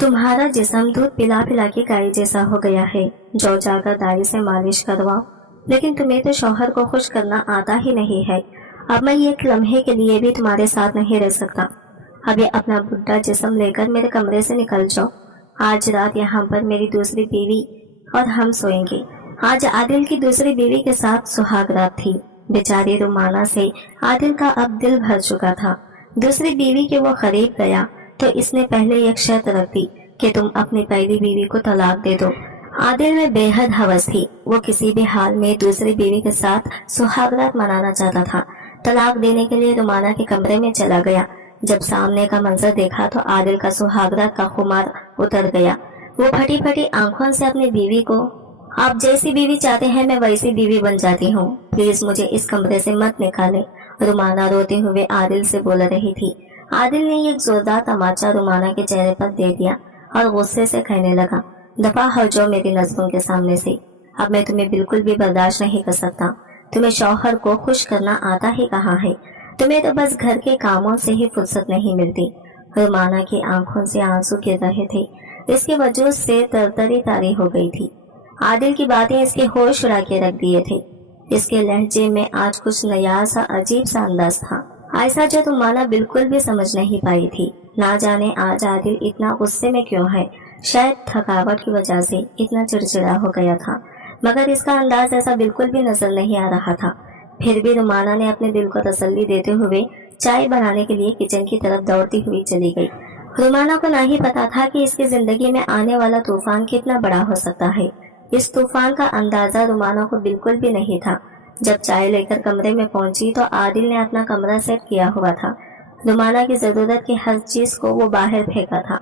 तुम्हारा जिस्म दूध पिला पिला के गाय जैसा हो गया है। जो जाकर दाई से मालिश करवाओ, लेकिन तुम्हें तो शौहर को खुश करना आता ही नहीं है। अब मैं एक लम्हे के लिए भी तुम्हारे साथ नहीं रह सकता। अब ये अपना बुढ़ा जिस्म लेकर मेरे कमरे से निकल जाओ। आज रात यहाँ पर मेरी दूसरी बीवी और हम सोएंगे। आज आदिल की दूसरी बीवी के साथ सुहाग रात थी। बेचारी रुमाना से आदिल का अब दिल भर चुका था। दूसरी बीवी के वो करीब गया तो इसने पहले एक शर्त रख दी कि तुम अपनी पहली बीवी को तलाक दे दो। आदिल में बेहद हवस थी। वो किसी भी हाल में दूसरी बीवी के साथ सुहागरात मनाना चाहता था। तलाक देने के लिए रुमाना के कमरे में चला गया। जब सामने का मंजर देखा तो आदिल का सुहागरात का खुमार उतर गया। वो फटी फटी आंखों से अपनी बीवी को, आप जैसी बीवी चाहते हैं मैं वैसी बीवी बन जाती हूँ, प्लीज मुझे इस कमरे से मत निकाले, रुमाना रोते हुए आदिल से बोल रही थी। आदिल ने एक जोरदार तमाचा रुमाना के चेहरे पर दे दिया और गुस्से से कहने लगा, दफा हो जाओ मेरी नजरों के सामने से। अब मैं तुम्हें बिल्कुल भी बर्दाश्त नहीं कर सकता। तुम्हें शौहर को खुश करना आता ही कहाँ है। तुम्हें तो बस घर के कामों से ही फुर्सत नहीं मिलती। रुमाना की आंखों से आंसू गिर रहे थे। इसके वजूद से तरतरी तारी हो गई थी। आदिल की बातें इसके होश उड़ा के रख दिए थे। इसके लहजे में आज कुछ नया सा अजीब सा अंदाज था, ऐसा जो रुमाना बिल्कुल भी समझ नहीं पाई थी। ना जाने आज आदिल इतना गुस्से में क्यों है। शायद थकावट की वजह से इतना चिड़चिड़ा हो गया था, मगर इसका अंदाज ऐसा बिल्कुल भी नजर नहीं आ रहा था। फिर भी रुमाना ने अपने दिल को तसल्ली देते हुए चाय बनाने के लिए किचन की तरफ दौड़ती हुई चली गई। रुमाना को नहीं पता था कि इसकी जिंदगी में आने वाला तूफान कितना बड़ा हो सकता है। इस तूफान का अंदाजा रुमाना को बिल्कुल भी नहीं था। जब चाय लेकर कमरे में पहुंची तो आदिल ने अपना कमरा सेट किया हुआ था। रुमाना की जरूरत की हर चीज को वो बाहर फेंका था।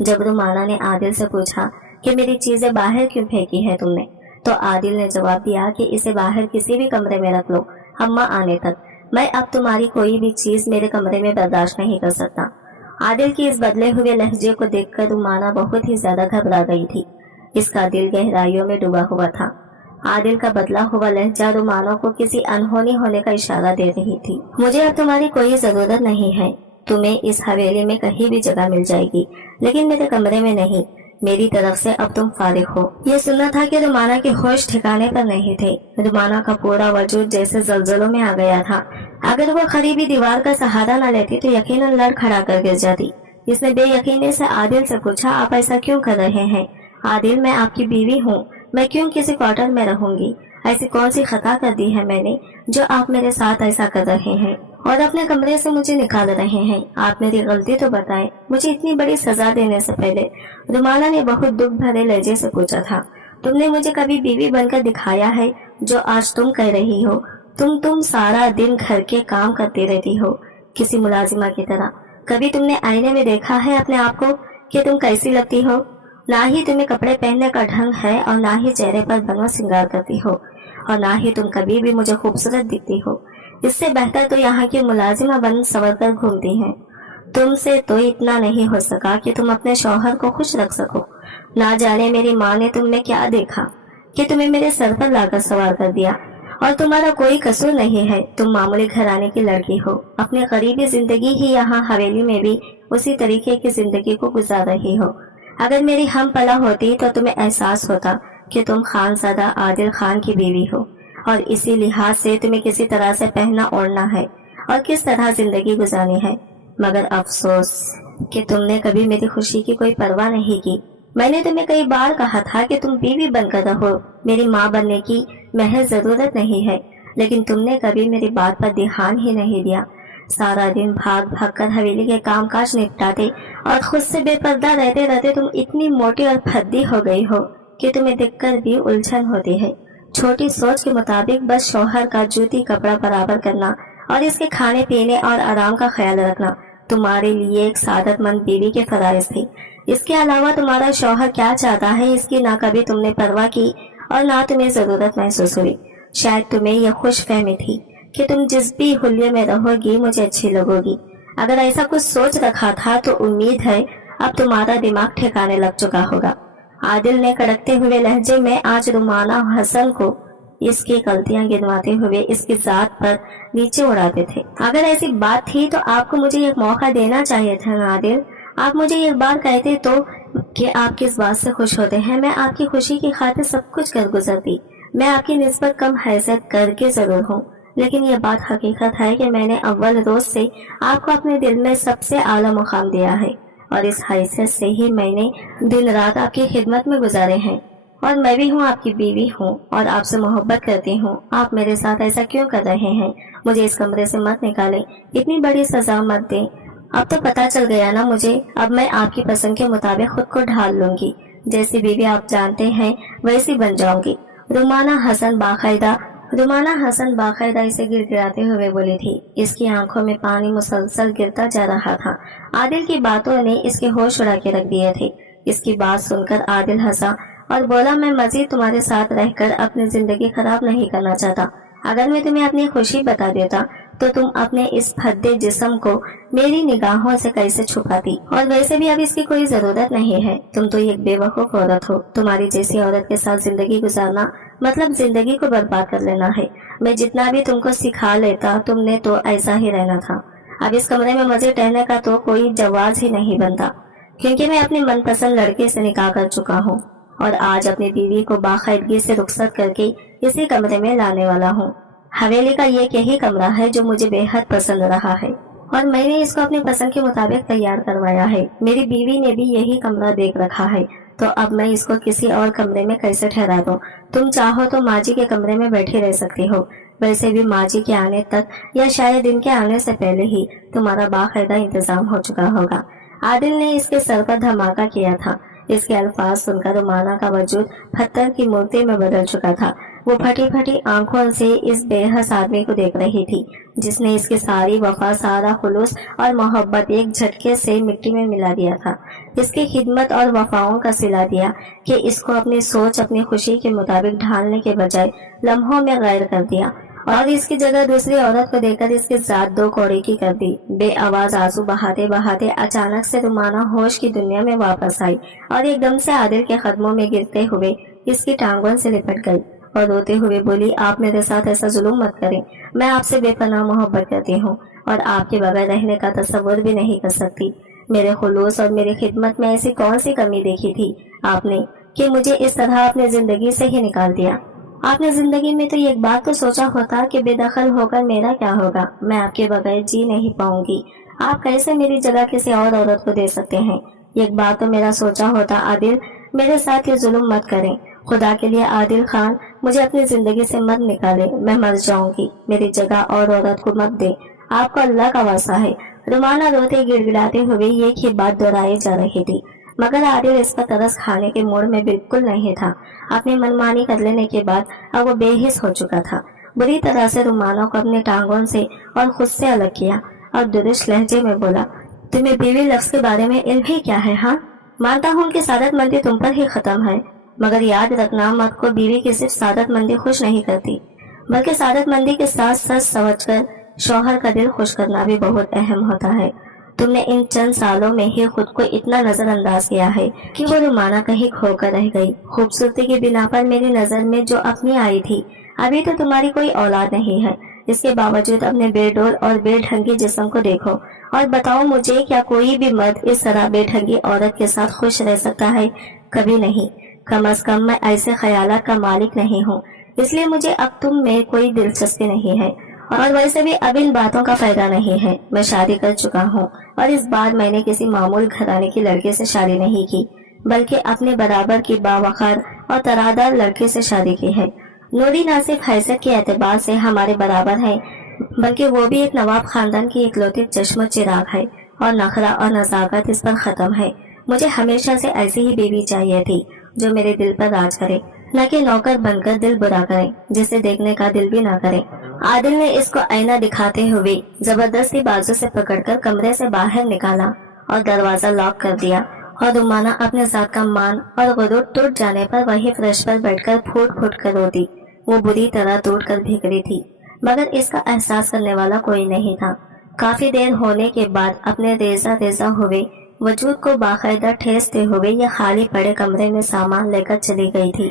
जब रुमाना ने आदिल से पूछा कि मेरी चीजें बाहर क्यों फेंकी है तुमने, तो आदिल ने जवाब दिया कि इसे बाहर किसी भी कमरे में रख लो, अम्मा आने तक। मैं अब तुम्हारी कोई भी चीज मेरे कमरे में बर्दाश्त नहीं कर सकता। आदिल की इस बदले हुए लहजे को देखकर रुमाना बहुत ही ज्यादा घबरा गई थी। इसका दिल गहराइयों में डूबा हुआ था। आदिल का बदला हुआ लहजा रुमाना को किसी अनहोनी होने का इशारा दे रही थी। मुझे अब तुम्हारी कोई जरूरत नहीं है। तुम्हें इस हवेली में कहीं भी जगह मिल जाएगी, लेकिन मेरे कमरे में नहीं। मेरी तरफ से अब तुम फारिग हो। ये सुनना था कि रुमाना के होश ठिकाने पर नहीं थे। रुमाना का पूरा वजूद जैसे जलजलों में आ गया था। अगर वो करीबी दीवार का सहारा न लेती तो यकीनन लड़ खड़ा कर गिर जाती। इसने बेयकीनी से आदिल से पूछा, आप ऐसा क्यों कर रहे हैं? आदिल, मैं आपकी बीवी हूँ, मैं क्यों किसी क्वार्टर में रहूंगी? ऐसी कौन सी खता कर दी है मैंने जो आप मेरे साथ ऐसा कर रहे हैं और अपने कमरे से मुझे निकाल रहे हैं? आप मेरी गलती तो बताएं, मुझे इतनी बड़ी सजा देने से पहले। रुमाना ने बहुत दुख भरे लहजे से पूछा था। तुमने मुझे कभी बीवी बनकर दिखाया है जो आज तुम कह रही हो? तुम सारा दिन घर के काम करती रहती हो किसी मुलाजिमा की तरह। कभी तुमने आईने में देखा है अपने आप को कि तुम कैसी लगती हो? ना ही तुम्हें कपड़े पहनने का ढंग है और ना ही चेहरे पर बनो श्रृंगार करती हो और ना ही तुम कभी भी मुझे खूबसूरत दिखती हो। इससे बेहतर तो यहाँ की मुलाजिमा बन सवर कर घूमती हैं। तुमसे तो इतना नहीं हो सका कि तुम अपने शौहर को खुश रख सको। ना जाने मेरी माँ ने तुम में क्या देखा कि तुम्हें मेरे सर पर लाकर सवार कर दिया। और तुम्हारा कोई कसूर नहीं है, तुम मामूली घराने की लड़की हो। अपनी गरीबी जिंदगी ही यहाँ हवेली में भी उसी तरीके की जिंदगी को गुजार रही हो। अगर मेरी हम पला होती तो तुम्हें एहसास होता कि तुम खानज़ादा आदिल खान की बीवी हो और इसी लिहाज से तुम्हें किसी तरह से पहनना ओढ़ना है और किस तरह जिंदगी गुजारनी है। मगर अफसोस कि तुमने कभी मेरी खुशी की कोई परवाह नहीं की। मैंने तुम्हें कई बार कहा था कि तुम बीवी बनकर रहो, मेरी माँ बनने की महज जरूरत नहीं है, लेकिन तुमने कभी मेरी बात पर ध्यान ही नहीं दिया। सारा दिन भाग भाग कर हवेली के कामकाज निपटाते और खुद से बेपर्दा रहते रहते तुम इतनी मोटी और फद्दी हो गई हो कि तुम्हें देखकर भी उलझन होती है। छोटी सोच के मुताबिक बस शौहर का जूती कपड़ा बराबर करना और इसके खाने पीने और आराम का ख्याल रखना तुम्हारे लिए एक सादतमंद बीवी के फराइज थे। इसके अलावा तुम्हारा शौहर क्या चाहता है इसकी ना कभी तुमने परवाह की और ना तुम्हें जरूरत महसूस हुई। शायद तुम्हें यह खुश फहमी थी कि तुम जिस भी हुलिये में रहोगी मुझे अच्छी लगोगी। अगर ऐसा कुछ सोच रखा था तो उम्मीद है अब तुम्हारा दिमाग ठिकाने लग चुका होगा। आदिल ने कड़कते हुए लहजे में आज रुमाना हसन को इसकी गलतियां गिनवाते हुए इसकी जात पर नीचे उड़ाते थे। अगर ऐसी बात थी तो आपको मुझे एक मौका देना चाहिए था आदिल। आप मुझे एक बार कहते तो کہ آپ کس بات سے خوش ہوتے ہیں۔ میں آپ کی خوشی کی خاطر سب کچھ کر گزرتی، میں آپ کی نسبت کم حیثیت کر کے ضرور ہوں، لیکن یہ بات حقیقت ہے کہ میں نے اول روز سے آپ کو اپنے دل میں سب سے اعلیٰ مقام دیا ہے، اور اس حیثیت سے ہی میں نے دن رات آپ کی خدمت میں گزارے ہیں، اور میں بھی ہوں آپ کی بیوی ہوں اور آپ سے محبت کرتی ہوں۔ آپ میرے ساتھ ایسا کیوں کر رہے ہیں؟ مجھے اس کمرے سے مت نکالیں، اتنی بڑی سزا مت دیں۔ اب تو پتا چل گیا نا مجھے، اب میں آپ کی پسند کے مطابق خود کو ڈھال لوں گی، جیسی بیوی آپ جانتے ہیں ویسی بن جاؤں گی۔ رومانہ حسن باقاعدہ اسے گڑ گڑاتے ہوئے بولی تھی۔ اس کی آنکھوں میں پانی مسلسل گرتا جا رہا تھا۔ عادل کی باتوں نے اس کے ہوش اڑا کے رکھ دیے تھے۔ اس کی بات سن کر عادل ہنسا اور بولا، میں مزید تمہارے ساتھ رہ کر اپنی زندگی خراب نہیں کرنا چاہتا۔ اگر میں تمہیں اپنی خوشی بتا دیتا تو تم اپنے اس بھدے جسم کو میری نگاہوں سے کیسے چھپاتی؟ اور ویسے بھی اب اس کی کوئی ضرورت نہیں ہے، تم تو ایک بے وقوف عورت ہو۔ تمہاری جیسی عورت کے ساتھ زندگی گزارنا مطلب زندگی کو برباد کر لینا ہے۔ میں جتنا بھی تم کو سکھا لیتا تم نے تو ایسا ہی رہنا تھا۔ اب اس کمرے میں مزید رہنے کا تو کوئی جواز ہی نہیں بنتا، کیونکہ میں اپنے من پسند لڑکے سے نکاح کر چکا ہوں اور آج اپنی بیوی کو باقاعدگی سے رخصت کر کے اسی کمرے میں لانے والا ہوں۔ حویلی کا یہ یہی کمرہ ہے جو مجھے بے حد پسند رہا ہے اور میں نے اس کو اپنی پسند کے مطابق تیار کروایا ہے۔ میری بیوی نے بھی یہی کمرہ دیکھ رکھا ہے، تو اب میں اس کو کسی اور کمرے میں کیسے ٹھہرا دوں؟ تم چاہو تو ماں جی کے کمرے میں بیٹھی رہ سکتی ہو، ویسے بھی ماں جی کے آنے تک یا شاید ان کے آنے سے پہلے ہی تمہارا باقاعدہ انتظام ہو چکا ہوگا۔ عادل نے اس کے سر پر دھماکہ کیا تھا۔ اس کے الفاظ سن کر رومانہ کا وجود پتھر کی مورتی میں بدل چکا تھا۔ وہ پھٹی پھٹی آنکھوں سے اس بے حس آدمی کو دیکھ رہی تھی جس نے اس کی ساری وفا، سارا خلوص اور محبت ایک جھٹکے سے مٹی میں ملا دیا تھا۔ اس کی خدمت اور وفاؤں کا صلہ دیا کہ اس کو اپنی سوچ، اپنی خوشی کے مطابق ڈھالنے کے بجائے لمحوں میں غیر کر دیا اور اس کی جگہ دوسری عورت کو دیکھ کر اس کی ذات دو کوڑے کی کر دی۔ بے آواز آنسو بہاتے بہاتے اچانک سے رومانہ ہوش کی دنیا میں واپس آئی اور ایک دم سے عادل کے قدموں میں گرتے ہوئے اس کی ٹانگوں سے لپٹ گئی اور روتے ہوئے بولی، آپ میرے ساتھ ایسا ظلم مت کریں، میں آپ سے بے پناہ محبت کرتی ہوں اور آپ کے بغیر رہنے کا تصور بھی نہیں کر سکتی۔ میرے خلوص اور میری خدمت میں ایسی کون سی کمی دیکھی تھی آپ نے کہ مجھے اس طرح اپنی زندگی سے ہی نکال دیا؟ آپ نے زندگی میں تو ایک بات تو سوچا ہوتا کہ بے دخل ہو کر میرا کیا ہوگا؟ میں آپ کے بغیر جی نہیں پاؤں گی۔ آپ کیسے میری جگہ کسی اور عورت کو دے سکتے ہیں؟ ایک بات تو میرا سوچا ہوتا عادل، میرے ساتھ یہ ظلم مت کریں۔ خدا کے لیے عادل خان، مجھے اپنی زندگی سے مت نکالے، میں مر جاؤں گی، میری جگہ اور عورت کو مت دے، آپ کو اللہ کا واسطہ ہے۔ رومانہ روتے گڑ گڑاتے ہوئے ایک ہی بات دہرائی جا رہی تھی، مگر عادل اس کا ترس کھانے کے موڑ میں بالکل نہیں تھا۔ اپنی منمانی کر لینے کے بعد اب وہ بے حس ہو چکا تھا۔ بری طرح سے رومانہ کو اپنے ٹانگوں سے اور خود سے الگ کیا اور درست لہجے میں بولا، تمہیں بیوی لفظ کے بارے میں علم ہی کیا ہے؟ ہاں، مانتا ہوں کہ سعادت مندی تم پر ہی ختم ہے، مگر یاد رکھنا مرد کو بیوی کی صرف سعادت مندی خوش نہیں کرتی، بلکہ سعادت مندی کے ساتھ سچ سمجھ کر شوہر کا دل خوش کرنا بھی بہت اہم ہوتا ہے۔ تم نے ان چند سالوں میں ہی خود کو اتنا نظر انداز کیا ہے کہ وہ رومانہ کہیں کھو کر رہ گئی۔ خوبصورتی کی بنا پر میری نظر میں جو اپنی آئی تھی، ابھی تو تمہاری کوئی اولاد نہیں ہے، اس کے باوجود اپنے بے ڈول اور بے ڈھنگی جسم کو دیکھو اور بتاؤ مجھے، کیا کوئی بھی مرد اس طرح بے ڈھنگی عورت کے ساتھ خوش رہ سکتا ہے؟ کبھی نہیں۔ کم از کم میں ایسے خیالات کا مالک نہیں ہوں، اس لیے مجھے اب تم میں کوئی دلچسپی نہیں ہے، اور ویسے بھی اب ان باتوں کا فائدہ نہیں ہے۔ میں شادی کر چکا ہوں اور اس بار میں نے کسی معمول گھرانے کی لڑکے سے شادی نہیں کی، بلکہ اپنے برابر کی باوقار اور ترادار لڑکے سے شادی کی ہے۔ نوری نہ صرف حیثیت کے اعتبار سے ہمارے برابر ہے، بلکہ وہ بھی ایک نواب خاندان کی اکلوتی چشم و چراغ ہے، اور نخرہ اور نزاکت اس پر ختم ہے۔ مجھے ہمیشہ سے ایسی ہی بیوی چاہیے تھی جو میرے دل پر راج کرے، نہ کہ نوکر بن کر دل برا کرے، جسے دیکھنے کا دل بھی نہ کرے۔ عادل نے اس کو آئینہ دکھاتے ہوئے زبردستی بازو سے پکڑ کر کمرے سے باہر نکالا اور دروازہ لاک کر دیا، اور رومانہ اپنے ذات کا مان اور غرور ٹوٹ جانے پر وہی فرش پر بیٹھ کر پھوٹ پھوٹ کر روتی۔ وہ بری طرح ٹوٹ کر بھیگ تھی، مگر اس کا احساس کرنے والا کوئی نہیں تھا۔ کافی دیر ہونے کے بعد اپنے ریزہ ریزہ ہوئے وجود کو باقاعدہ ٹھیستے ہوئے یہ خالی پڑے کمرے میں سامان لے کر چلی گئی تھی،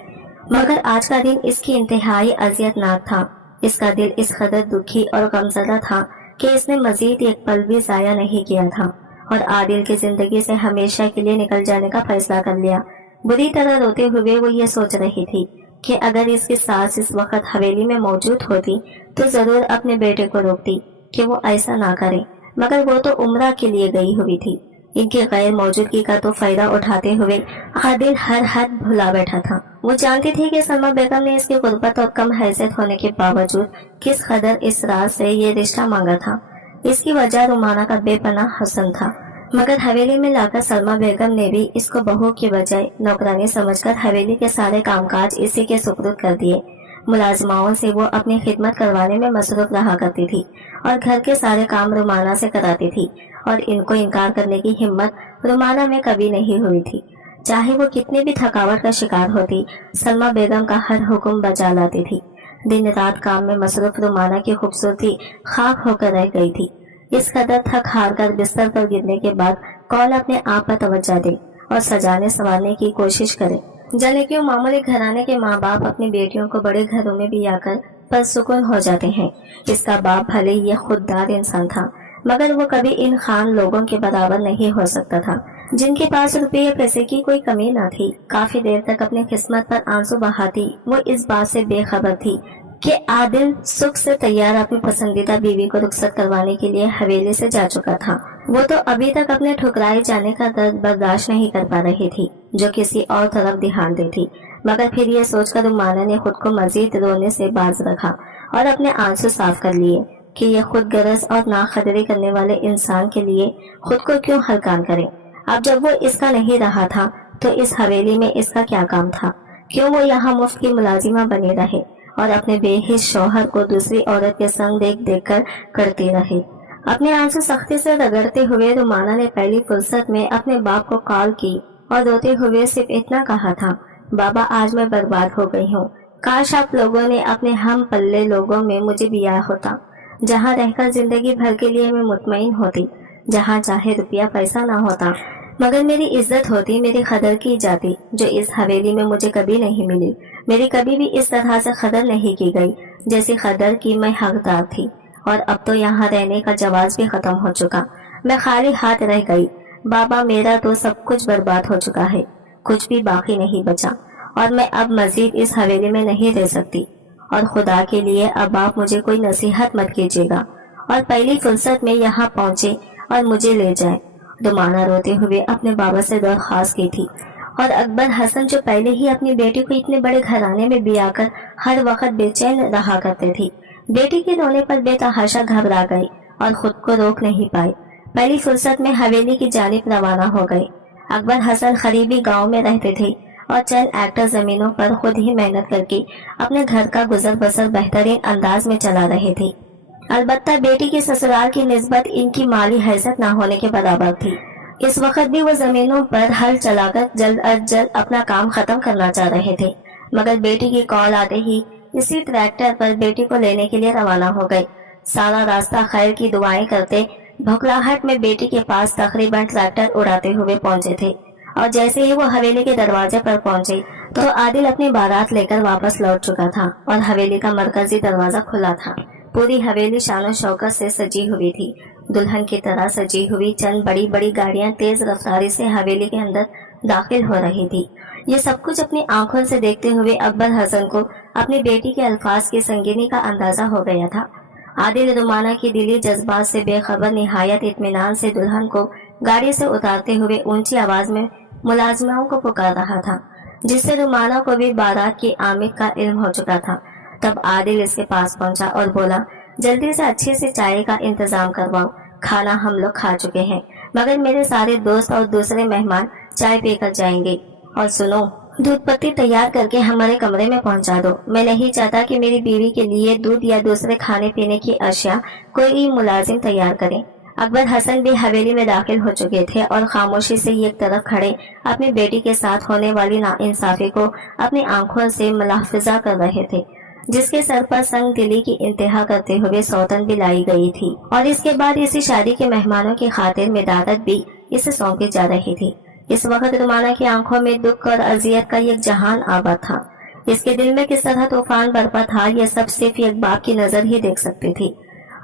مگر آج کا دن اس کی انتہائی اذیت ناک تھا۔ اس کا دل اس قدر دکھی اور غمزدہ تھا کہ اس نے مزید ایک پل بھی ضائع نہیں کیا تھا، اور عادل کی زندگی سے ہمیشہ کے لیے نکل جانے کا فیصلہ کر لیا۔ بری طرح روتے ہوئے وہ یہ سوچ رہی تھی کہ اگر اس کی ساس اس وقت حویلی میں موجود ہوتی تو ضرور اپنے بیٹے کو روکتی کہ وہ ایسا نہ کرے، مگر وہ تو عمرہ کے لیے گئی ہوئی تھی۔ ان کی غیر موجودگی کا تو فائدہ اٹھاتے ہوئے عادل ہر حد بھلا بیٹھا تھا۔ وہ جانتی تھی کہ سلمیٰ بیگم نے اس کی غربت اور کم حیثیت ہونے کے باوجود کس قدر اصرار سے یہ رشتہ مانگا تھا۔ اس کی وجہ رومانہ کا بے پناہ حسن تھا، مگر حویلی میں لا کر سلمیٰ بیگم نے بھی اس کو بہو کی بجائے نوکرانی سمجھ کر حویلی کے سارے کام کاج اسی کے سپرد کر دیے۔ ملازماؤں سے وہ اپنی خدمت کروانے میں مصروف رہا کرتی تھی اور گھر کے سارے کام رومانہ سے کراتی تھی، اور ان کو انکار کرنے کی ہمت رومانہ میں کبھی نہیں ہوئی تھی۔ چاہے وہ کتنی بھی تھکاوٹ کا شکار ہوتی، سلمیٰ بیگم کا ہر حکم بجا لاتی تھی۔ دن رات کام میں مصروف رومانہ کی خوبصورتی خاک ہو کر رہ گئی تھی۔ اس قدر تھک ہار کر بستر پر گرنے کے بعد کون اپنے آپ پر توجہ دے اور سجانے سنوارنے کی کوشش کرے۔ جانے کیوں معمولی گھرانے کے ماں باپ اپنی بیٹیوں کو بڑے گھروں میں بھی آ کر پرسکون ہو جاتے ہیں۔ اس کا باپ بھلے یہ خوددار انسان تھا، مگر وہ کبھی ان خان لوگوں کے برابر نہیں ہو سکتا تھا جن کے پاس روپے پیسے کی کوئی کمی نہ تھی۔ کافی دیر تک اپنی قسمت پر آنسو بہاتی وہ اس بات سے بے خبر تھی کہ عادل سکھ سے تیار اپنی پسندیدہ بیوی کو رخصت کروانے کے لیے حویلی سے جا چکا تھا۔ وہ تو ابھی تک اپنے ٹھکرائے جانے کا درد برداشت نہیں کر پا رہی تھی جو کسی اور طرف دھیان دیتی، مگر پھر یہ سوچ کر رومانہ نے خود کو مزید رونے سے باز رکھا اور اپنے آنسو صاف کر لیے کہ یہ خود غرض اور ناقدری کرنے والے انسان کے لیے خود کو کیوں ہلکان کرے۔ اب جب وہ اس کا نہیں رہا تھا تو اس حویلی میں اس کا کیا کام تھا؟ کیوں وہ یہاں مفت کی ملازمہ بنے رہے اور اپنے بے حس شوہر کو دوسری عورت کے سنگ دیکھ دیکھ کر کرتی رہے؟ اپنے آنسو سختی سے رگڑتے ہوئے رومانہ نے پہلی فرصت میں اپنے باپ کو کال کی اور روتے ہوئے صرف اتنا کہا تھا، بابا آج میں برباد ہو گئی ہوں، کاش آپ لوگوں نے اپنے ہم پلے لوگوں میں مجھے دیا ہوتا، جہاں رہ کر زندگی بھر کے لیے میں مطمئن ہوتی، جہاں چاہے روپیہ پیسہ نہ ہوتا مگر میری عزت ہوتی، میری قدر کی جاتی، جو اس حویلی میں مجھے کبھی نہیں ملی۔ میری کبھی بھی اس طرح سے قدر نہیں کی گئی جیسی قدر کی میں حقدار تھی، اور اب تو یہاں رہنے کا جواز بھی ختم ہو چکا، میں خالی ہاتھ رہ گئی۔ بابا میرا تو سب کچھ برباد ہو چکا ہے، کچھ بھی باقی نہیں بچا، اور میں اب مزید اس حویلی میں نہیں رہ سکتی، اور خدا کے لیے اب آپ مجھے کوئی نصیحت مت کیجیے گا اور پہلی فرصت میں یہاں پہنچے اور مجھے لے جائے۔ رومانہ روتے ہوئے اپنے بابا سے درخواست کی تھی، اور اکبر حسن جو پہلے ہی اپنی بیٹی کو اتنے بڑے گھرانے میں بیاہ کر ہر وقت بے چین رہا کرتے تھے، بیٹی کے رونے پر بے تحاشا گھبرا گئی اور خود کو روک نہیں پائے۔ پہلی فرصت میں حویلی کی جانب روانہ ہو گئے۔ اکبر حسن قریبی گاؤں میں رہتے تھے اور چند ایکڑ زمینوں پر خود ہی محنت کر کے اپنے گھر کا گزر بسر بہترین انداز میں چلا رہے تھے۔ البتہ بیٹی کی سسرال کی نسبت ان کی مالی حیثیت نہ ہونے کے برابر تھی۔ اس وقت بھی وہ زمینوں پر ہل چلا کر جلد از جلد اپنا کام ختم کرنا چاہ رہے تھے، مگر بیٹی کی کال آتے ہی اسی ٹریکٹر پر بیٹی کو لینے کے لیے روانہ ہو گئے۔ سارا راستہ خیر کی دعائیں کرتے بھوکلاہٹ میں بیٹی کے پاس تقریباً ٹریکٹر اڑاتے ہوئے پہنچے تھے، اور جیسے ہی وہ حویلی کے دروازے پر پہنچے تو عادل اپنی بارات لے کر واپس لوٹ چکا تھا اور حویلی کا مرکزی دروازہ کھلا تھا۔ پوری حویلی شان و شوکت سے سجی ہوئی تھی، دلہن کی طرح سجی ہوئی چند بڑی بڑی گاڑیاں تیز رفتاری سے حویلی کے اندر داخل ہو رہی تھی۔ یہ سب کچھ اپنی آنکھوں سے دیکھتے ہوئے اکبر حسن کو اپنی بیٹی کے الفاظ کی سنگینی کا اندازہ ہو گیا تھا۔ عادل رومانہ کی دلی جذبات سے بے خبر نہایت اطمینان سے دلہن کو گاڑی سے اتارتے ہوئے اونچی آواز میں ملازموں کو پکار رہا تھا، جس سے رومانہ کو بھی بارات کی آمد کا علم ہو چکا تھا۔ تب عادل اس کے پاس پہنچا اور بولا، جلدی سے اچھے سے چائے کا انتظام کرواؤ، کھانا ہم لوگ کھا چکے ہیں، مگر میرے سارے دوست اور دوسرے مہمان چائے پی کر جائیں گے، اور سنو، دودھ پتی تیار کر کے ہمارے کمرے میں پہنچا دو، میں نہیں چاہتا کہ میری بیوی کے لیے دودھ یا دوسرے کھانے پینے کی اشیاء کوئی ملازم تیار کرے۔ اکبر حسن بھی حویلی میں داخل ہو چکے تھے اور خاموشی سے ایک طرف کھڑے اپنی بیٹی کے ساتھ ہونے والی ناانصافی کو اپنی آنکھوں سے ملاحظہ کر رہے تھے، جس کے سر پر سنگ دلی کی انتہا کرتے ہوئے سوتن بھی لائی گئی تھی، اور اس کے بعد اسی شادی کے مہمانوں کی خاطر مدادت بھی اسے سونپی جا رہی تھی۔ اس وقت رومانہ کی آنکھوں میں دکھ اور اذیت کا ایک جہان آباد تھا۔ اس کے دل میں کس طرح طوفان برپا تھا، یہ سب صرف ایک باپ کی نظر ہی دیکھ سکتی تھی۔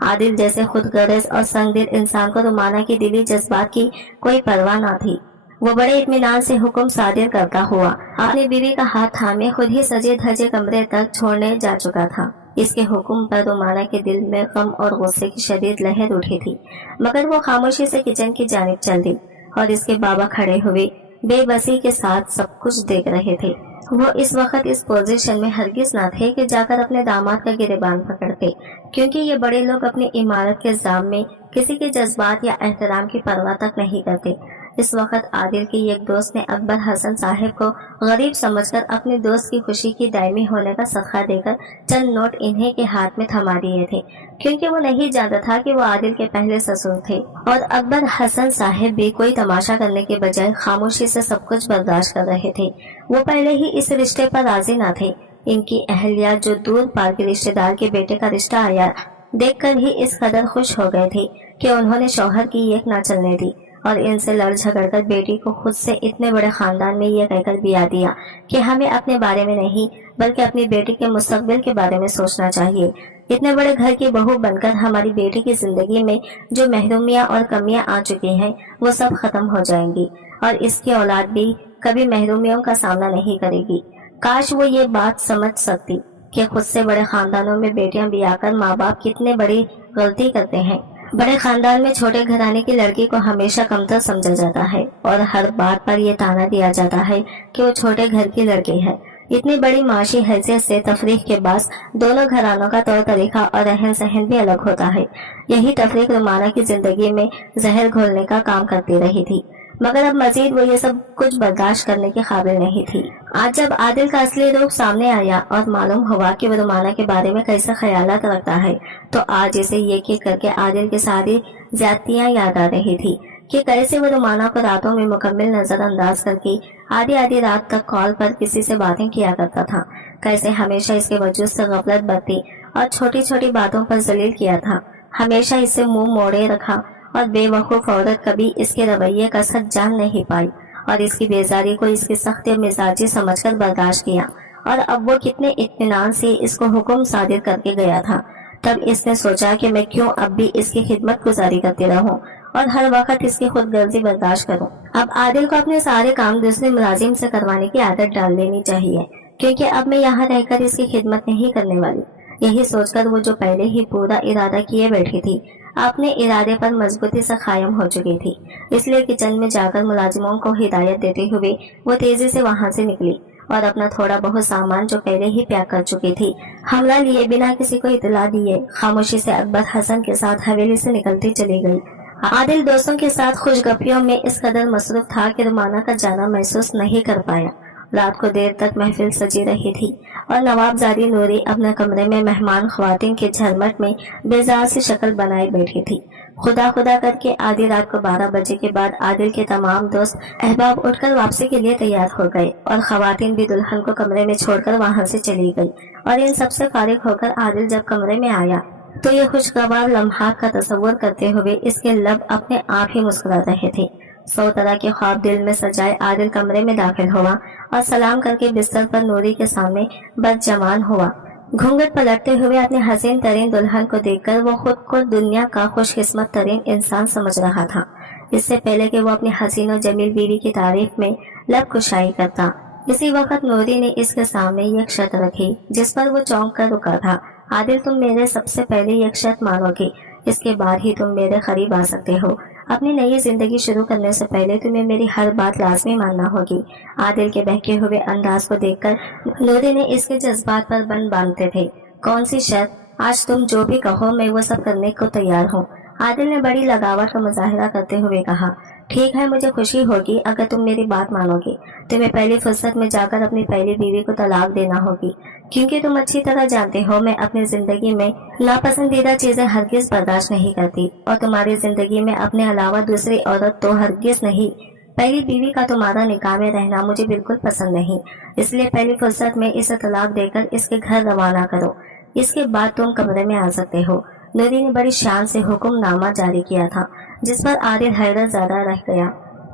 आदिल जैसे खुदगर्ज और संगदिल इंसान को रुमाना की दिली जज्बात की कोई परवाह ना थी। वो बड़े इत्मीनान से हुक्म सादिर करता हुआ अपनी बीवी का हाथ थामे खुद ही सजे धजे कमरे तक छोड़ने जा चुका था। इसके हुक्म पर रुमाना के दिल में गम और गुस्से की शदीद लहर उठी थी, मगर वो खामोशी से किचन की जानिब चल दी और इसके बाबा खड़े हुए बेबसी के साथ सब कुछ देख रहे थे। वो इस वक्त इस पोजीशन में हरगिज ना थे कि जाकर अपने दामाद का गिरेबान पकड़ते, क्योंकि ये बड़े लोग अपनी इमारत के जाम में किसी के जज्बात या एहतराम की परवाह तक नहीं करते। इस वक्त आदिल के एक दोस्त ने अकबर हसन साहब को गरीब समझकर अपने दोस्त की खुशी की दायमी होने का सदका देकर चंद नोट इन्हें के हाथ में थमा दिए थे, क्योंकि वो नहीं जानता था कि वो आदिल के पहले ससुर थे। और अकबर हसन साहब भी कोई तमाशा करने के बजाय खामोशी से सब कुछ बर्दाश्त कर रहे थे। वो पहले ही इस रिश्ते पर राजी न थे। इनकी अहलिया जो दूर पार के रिश्तेदार के बेटे का रिश्ता आया देखकर ही इस कदर खुश हो गए थे कि उन्होंने शौहर की एक ना चलने दी और इनसे लड़ झगड़ कर बेटी को खुद से इतने बड़े खानदान में ये कहकर बिया दिया कि हमें अपने बारे में नहीं बल्कि अपनी बेटी के मुस्तकबिल के बारे में सोचना चाहिए। इतने बड़े घर की बहू बनकर हमारी बेटी की जिंदगी में जो महरूमियाँ और कमियां आ चुकी हैं वो सब खत्म हो जाएंगी और इसकी औलाद भी कभी महरूमियों का सामना नहीं करेगी। काश वो ये बात समझ सकती कि खुद से बड़े खानदानों में बेटियां ब्याहकर माँ बाप कितने बड़ी गलती करते हैं। बड़े खानदान में छोटे घराने की लड़की को हमेशा कमतर समझा जाता है और हर बात पर यह ताना दिया जाता है कि वो छोटे घर की लड़की है। इतनी बड़ी माशी हैसियत से तफरीक के बाद दोनों घरानों का तौर तरीका और रहन सहन भी अलग होता है। यही तफरीक रुमाना की जिंदगी में जहर घोलने का काम करती रही थी, मगर अब मजीद वो ये सब कुछ बर्दाश्त करने के काबिल नहीं थी। आज जब आदिल का असली रूप सामने आया और मालूम हुआ कि वो रुमाना के बारे में कैसे ख्यालात रखता है, तो आज इसे एक करके आदिल की सारी ज्यादतियां याद आ रही थी कि कैसे वो रुमाना को रातों में मुकम्मल नजरअंदाज करके आधी आधी रात तक कॉल पर किसी से बातें किया करता था, कैसे हमेशा इसके वजूद से गफलत बरती और छोटी छोटी बातों पर जलील किया था, हमेशा इसे मुंह मोड़े रखा और बेवकूफ औरत कभी इसके रवैये का सच जान नहीं पाई और इसकी बेजारी को इसकी सख्त मिजाजी समझकर बर्दाश्त किया। और अब वो कितने इत्मीनान से इसको हुक्म सादिर करके गया था। तब इसने सोचा कि मैं क्यों अब भी इसकी खिदमत गुजारी करती रहूं और हर वक्त इसकी खुदगर्जी बर्दाश्त करूं। अब आदिल को अपने सारे काम दूसरे मुलाजिम से करवाने की आदत डाल लेनी चाहिए, क्योंकि अब मैं यहाँ रहकर इसकी खिदमत नहीं करने वाली। यही सोचकर वो जो पहले ही पूरा इरादा किए बैठी थी अपने इरादे पर मजबूती से कायम हो चुकी थी। इसलिए किचन में जाकर मुलाजिमों को हिदायत देते हुए वो तेजी से वहां से निकली और अपना थोड़ा बहुत सामान जो पहले ही पैक कर चुकी थी हमला लिए बिना किसी को इतला दिए खामोशी से अकबर हसन के साथ हवेली से निकलती चली गई। आदिल दोस्तों के साथ खुशगपियों में इस कदर मसरूफ था कि रुमाना का जाना महसूस नहीं कर पाया। रात को देर तक महफिल सजी रही थी और नवाबजादी नूरी अपने कमरे में मेहमान ख्वातीन के झरमट में बेजार सी शक्ल बनाए बैठी थी। खुदा खुदा करके आधी रात को 12 बजे के बाद आदिल के तमाम दोस्त अहबाब उठकर वापसी के लिए तैयार हो गए और ख्वातीन भी दुल्हन को कमरे में छोड़कर वहां से चली गई। और इन सबसे फारिग होकर आदिल जब कमरे में आया तो ये खुशगवार लम्हात का तस्वुर करते हुए इसके लब अपने आप ही मुस्कुरा रहे थे। 100 तरह के ख्वाब दिल में सजाए आदिल कमरे में दाखिल हुआ और सलाम करके बिस्तर पर नूरी के सामने बदजमान हुआ। घूंघट पलटते हुए अपने हसीन तरीन दुल्हन को देखकर वो खुद को दुनिया का खुशकिस्मत तरीन इंसान समझ रहा था, इससे पहले कि वो अपनी हसीन और जमील बीवी की तारीफ में लब कुशाई करता। इसी वक्त नूरी ने इसके सामने एक शर्त रखी जिस पर वो चौंक कर रुका था। आदिल, तुम मेरे सबसे पहले एक शर्त मानोगे, इसके बाद ही तुम मेरे करीब आ सकते हो। अपनी नई जिंदगी शुरू करने से पहले तुम्हें मेरी हर बात लाजमी मानना होगी। आदिल के बहके हुए अंदाज को देखकर नूरी ने इसके जज्बात पर बन बांधते थे। कौन सी शर्त? आज तुम जो भी कहो मैं वो सब करने को तैयार हूँ। आदिल ने बड़ी लगावट का मुजाहिरा करते हुए कहा, ठीक है, मुझे खुशी होगी अगर तुम मेरी बात मानोगे। तुम्हें पहली फुर्सत में जाकर अपनी पहली बीवी को तलाक देना होगी, क्योंकि तुम अच्छी तरह जानते हो मैं अपनी जिंदगी में नापसंदीदा चीजें हरगिज बर्दाश्त नहीं करती और तुम्हारी जिंदगी में अपने अलावा दूसरी औरत तो हरगिज नहीं। पहली बीवी का तुम्हारा निकाह में रहना मुझे बिल्कुल पसंद नहीं, इसलिए पहली फुर्सत में इसे तलाक देकर इसके घर रवाना करो। इसके बाद तुम कमरे में आ सकते हो। नूरी ने बड़ी शान से हुक्मनामा जारी किया था जिस पर आदिल हैरत ज्यादा रह गया।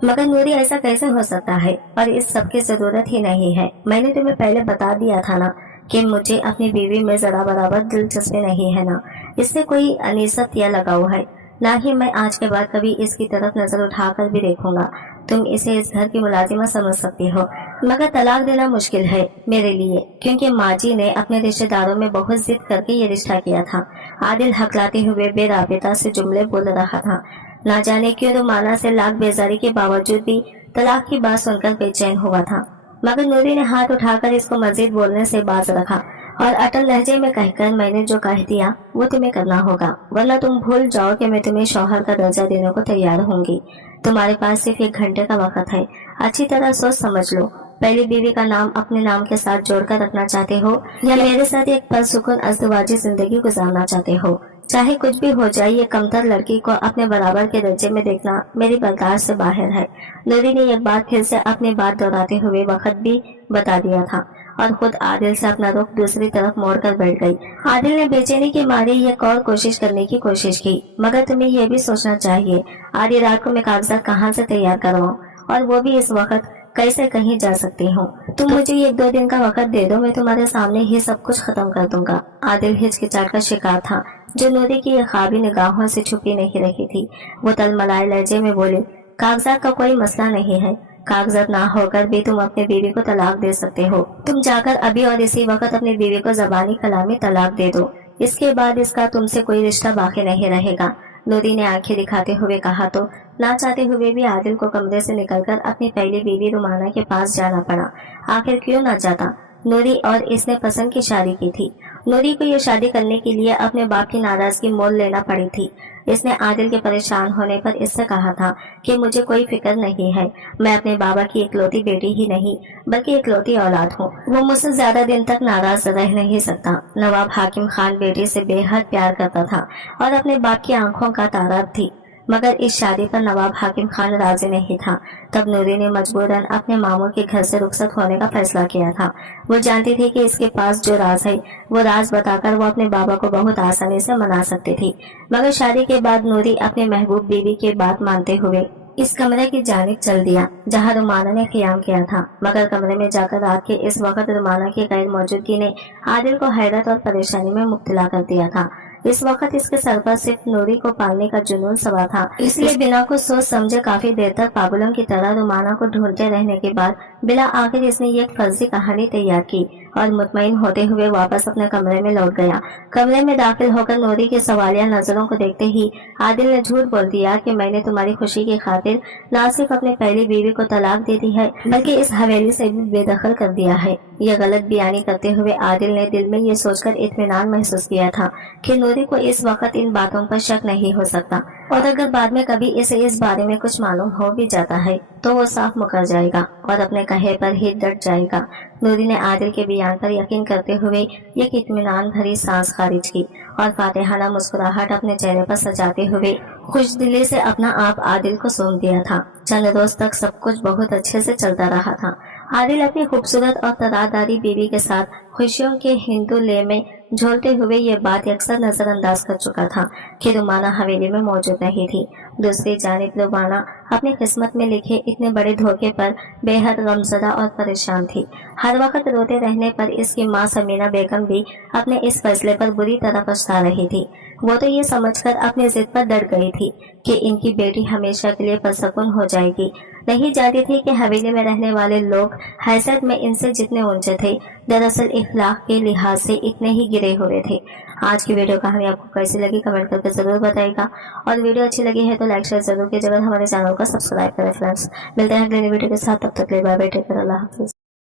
मगर नूरी, ऐसा कैसे हो सकता है? और इस सब की जरूरत ही नहीं है। मैंने तुम्हें पहले बता दिया था ना कि मुझे अपनी बीवी में जरा बराबर दिलचस्पी नहीं है ना, इससे कोई अनीसत या लगाव है, ना ही मैं आज के बाद कभी इसकी तरफ नजर उठाकर भी देखूंगा। तुम इसे इस घर की मुलाजिमा समझ सकती हो, मगर तलाक देना मुश्किल है मेरे लिए, क्योंकि माजी ने अपने रिश्तेदारों में बहुत जिद करके ये रिश्ता किया था। आदिल हकलाते हुए बेराबिता से जुमले बोल रहा था। ना जाने क्यों रुमाना से लाख बेजारी के बावजूद भी तलाक की बात सुनकर बेचैन हुआ था, मगर नूरी ने हाथ उठाकर इसको मजीद बोलने से बाज रखा और अटल लहजे में कहकर, मैंने जो कह दिया वो तुम्हें करना होगा, वरना तुम भूल जाओ कि मैं तुम्हें शौहर का दर्जा देने को तैयार होंगी। तुम्हारे पास सिर्फ 1 घंटे का वक्त है, अच्छी तरह सोच समझ लो। पहली बीवी का नाम अपने नाम के साथ जोड़कर रखना चाहते हो या मेरे साथ एक पुरसुकून अज़दवाजी जिंदगी गुजारना चाहते हो? चाहे कुछ भी हो जाए, ये कमतर लड़की को अपने बराबर के दर्जे में देखना मेरी बर्दाश्त से बाहर है। नूरी ने एक बार फिर से अपनी बात दोहराते हुए वक्त भी बता दिया था और खुद आदिल से अपना रुख दूसरी तरफ मोड़कर बैठ गई। आदिल ने बेचैनी के मारे एक और कोशिश करने की कोशिश की, मगर तुम्हें यह भी सोचना चाहिए आधी रात को मैं कागजात कहाँ से तैयार करवाऊं, और वो भी इस वक्त कैसे कहीं जा सकती हूँ। तुम मुझे 1-2 दिन का वक्त दे दो, मैं तुम्हारे सामने ही सब कुछ खत्म कर दूंगा। आदिल हिचकिचाहट का शिकार था, जो नूरी की ख्वाबी निगाहों से छुपी नहीं रही थी। वो तलमलाए लहजे में बोले, कागजात का कोई मसला नहीं है, कागजात ना होकर भी तुम अपनी बीवी को तलाक दे सकते हो। तुम जाकर अभी और इसी वक्त अपनी बीवी को जबानी कलामी तलाक दे दो, इसके बाद इसका तुमसे कोई रिश्ता बाकी नहीं रहेगा। नूरी ने आंखें दिखाते हुए कहा तो ना चाहते हुए भी आदिल को कमरे से निकलकर अपनी पहली बीवी रुमाना के पास जाना पड़ा। आखिर क्यों ना जाता? नूरी और इसने पसंद की शादी की थी। नूरी को ये शादी करने के लिए अपने बाप की नाराजगी मोल लेना पड़ी थी। इसने आदिल के परेशान होने पर इससे कहा था कि मुझे कोई फिक्र नहीं है, मैं अपने बाबा की इकलौती बेटी ही नहीं बल्कि इकलौती औलाद हूँ। वो मुझसे ज्यादा दिन तक नाराज रह नहीं सकता। नवाब हाकिम खान बेटी से बेहद प्यार करता था और अपने बाप की आंखों का तारा थी, मगर इस शादी पर नवाब हाकिम खान राजी नहीं था। तब नूरी ने मजबूरन अपने मामू के घर से रुखसत होने का फैसला किया था। वो जानती थी कि इसके पास जो राज है वो राज बताकर वो अपने बाबा को बहुत आसानी से मना सकती थी। मगर शादी के बाद नूरी अपने महबूब बीवी की बात मानते हुए इस कमरे की जानिब चल दिया जहाँ रुमाना ने क़ियाम किया था। मगर कमरे में जाकर रात के इस वक्त रुमाना की गैर मौजूदगी ने आदिल को हैरत और परेशानी में मुब्तला कर दिया था। इस वक्त इसके सर पर सिर्फ नूरी को पालने का जुनून सवार था, इसलिए बिना कुछ सोच समझे काफी देर तक पागलों की तरह रुमाना को ढूंढते रहने के बाद बिला आखिर इसने एक फर्जी कहानी तैयार की और मुतमईन होते हुए वापस अपने कमरे में लौट गया। कमरे में दाखिल होकर नूरी की सवालिया नजरों को देखते ही आदिल ने झूठ बोल दिया कि मैंने तुम्हारी खुशी की खातिर न सिर्फ अपनी पहली बीवी को तलाक दे दी है बल्कि इस हवेली से भी बेदखल कर दिया है। यह गलत बयानी करते हुए आदिल ने दिल में ये सोचकर इत्मीनान महसूस किया था कि नूरी को इस वक्त इन बातों पर शक नहीं हो सकता, और अगर बाद में कभी इसे इस बारे में कुछ मालूम हो भी जाता है तो वो साफ मुकर जाएगा और अपने कहे पर ही डट जाएगा। नूरी ने आदिल के बयान पर यकीन करते हुए एक इत्मीनान भरी सांस खारिज की और फातिहाना मुस्कुराहट अपने चेहरे पर सजाते हुए खुश दिली से अपना आप आदिल को सौंप दिया था। चंद रोज तक सब कुछ बहुत अच्छे से चलता रहा था। आदिल अपनी खूबसूरत और तरादारी बीवी के साथ खुशियों के हिंदू ले में झोलते हुए ये बात अक्सर नजरअंदाज कर चुका था कि रुमाना हवेली में मौजूद नहीं थी। दूसरी जानिब रुमाना अपनी किस्मत में लिखे इतने बड़े धोखे पर बेहद गमजदा और परेशान थी। हर वक्त रोते रहने पर इसकी माँ समीना बेगम भी अपने इस फैसले पर बुरी तरह पछता रही थी। वो तो ये समझकर अपनी जिद पर डट गई थी कि इनकी बेटी हमेशा के लिए पुरसुकून हो जाएगी। नहीं जानती थी कि हवेली में रहने वाले लोग हैसियत में इनसे जितने ऊंचे थे, दरअसल इखलाक के लिहाज से इतने ही गिरे हुए थे। आज की वीडियो कहानी आपको कैसी लगी कमेंट करके जरूर बताइएगा, और वीडियो अच्छी लगी है तो लाइक शेयर जरूर कीजिएगा, हमारे चैनल को सब्सक्राइब करें फ्रेंड्स। मिलते हैं अगले वीडियो के साथ, तब तक के लिए बाय बाय, टेक केयर, अल्लाह हाफिज।